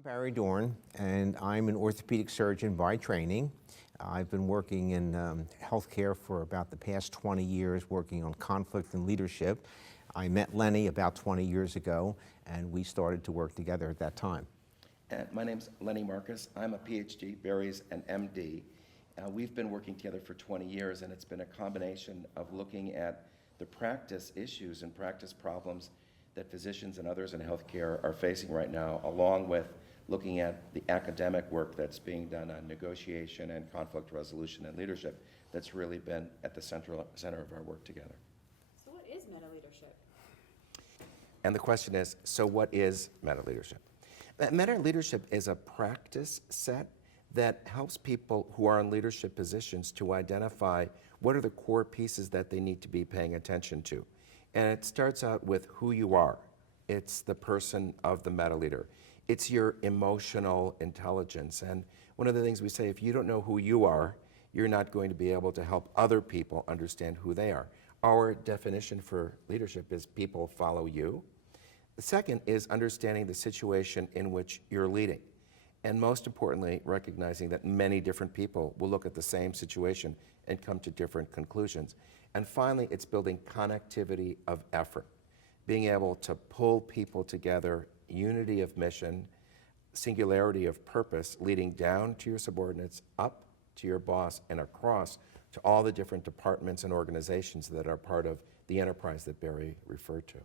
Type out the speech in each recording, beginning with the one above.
I'm Barry Dorn, and I'm an orthopedic surgeon by training. I've been working in healthcare for about the past 20 years, working on conflict and leadership. I met Lenny about 20 years ago, and we started to work together at that time. My name's Lenny Marcus. I'm a PhD, Barry's an MD. We've been working together for 20 years, and it's been a combination of looking at the practice issues and practice problems that physicians and others in healthcare are facing right now, along with looking at the academic work that's being done on negotiation and conflict resolution and leadership that's really been at the center of our work together. So what is MetaLeadership? And the question is, so what is MetaLeadership? MetaLeadership is a practice set that helps people who are in leadership positions to identify what are the core pieces that they need to be paying attention to. And it starts out with who you are. It's the person of the meta leader. It's your emotional intelligence. And one of the things we say, if you don't know who you are, you're not going to be able to help other people understand who they are. Our definition for leadership is people follow you. The second is understanding the situation in which you're leading. And most importantly, recognizing that many different people will look at the same situation and come to different conclusions. And finally, it's building connectivity of effort, being able to pull people together, unity of mission, singularity of purpose, leading down to your subordinates, up to your boss, and across to all the different departments and organizations that are part of the enterprise that Barry referred to.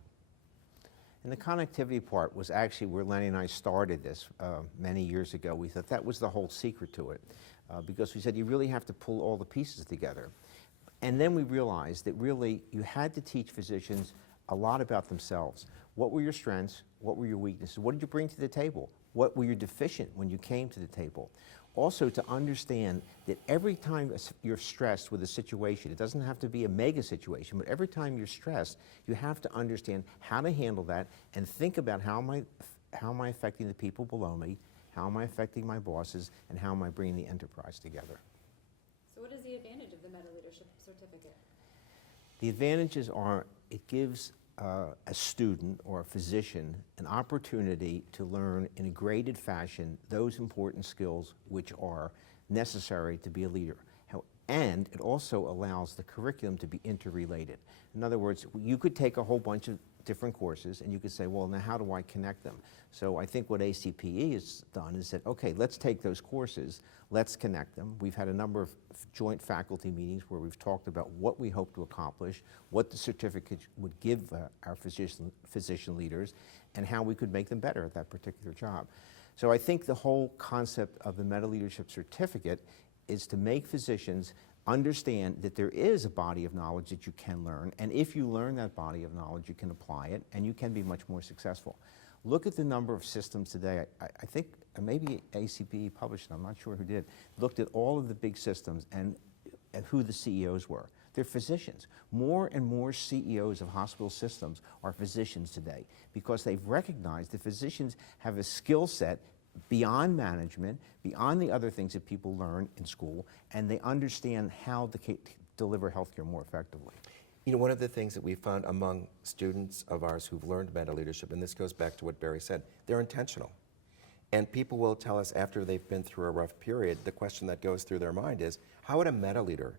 And the connectivity part was actually where Lenny and I started this many years ago. We thought that was the whole secret to it, because we said you really have to pull all the pieces together. And then we realized that really you had to teach physicians a lot about themselves. What were your strengths? What were your weaknesses? What did you bring to the table? What were you deficient when you came to the table? Also to understand that every time you're stressed with a situation, it doesn't have to be a mega situation, but every time you're stressed, you have to understand how to handle that and think about how am I affecting the people below me, how am I affecting my bosses, and how am I bringing the enterprise together. So what is the advantage of the MetaLeadership certificate? The advantages are it gives a student or a physician an opportunity to learn in a graded fashion those important skills which are necessary to be a leader. And it also allows the curriculum to be interrelated. In other words, you could take a whole bunch of different courses and you could say, well, now how do I connect them? So I think what ACPE has done is said, okay, let's take those courses, let's connect them. We've had a number of joint faculty meetings where we've talked about what we hope to accomplish, what the certificate would give our physician leaders, and how we could make them better at that particular job. So I think the whole concept of the MetaLeadership certificate is to make physicians understand that there is a body of knowledge that you can learn, and if you learn that body of knowledge, you can apply it, and you can be much more successful. Look at the number of systems today. I think maybe ACPE published it, I'm not sure who did, looked at all of the big systems and who the CEOs were. They're physicians. More and more CEOs of hospital systems are physicians today because they've recognized that physicians have a skill set beyond management, beyond the other things that people learn in school, and they understand how to deliver healthcare more effectively. You know, one of the things that we found among students of ours who've learned MetaLeadership, and this goes back to what Barry said, they're intentional. And people will tell us after they've been through a rough period, the question that goes through their mind is, how would a MetaLeader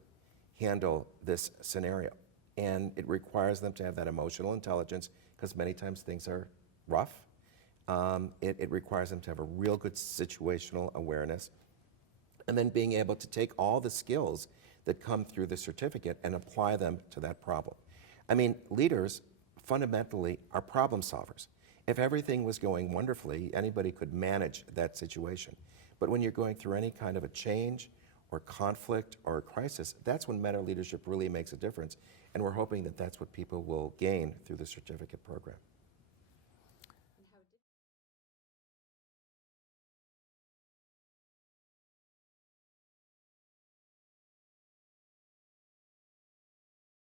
handle this scenario? And it requires them to have that emotional intelligence, because many times things are rough. It requires them to have a real good situational awareness, and then being able to take all the skills that come through the certificate and apply them to that problem. I mean, leaders fundamentally are problem solvers. If everything was going wonderfully, anybody could manage that situation. But when you're going through any kind of a change or conflict or a crisis, that's when MetaLeadership really makes a difference. And we're hoping that that's what people will gain through the certificate program.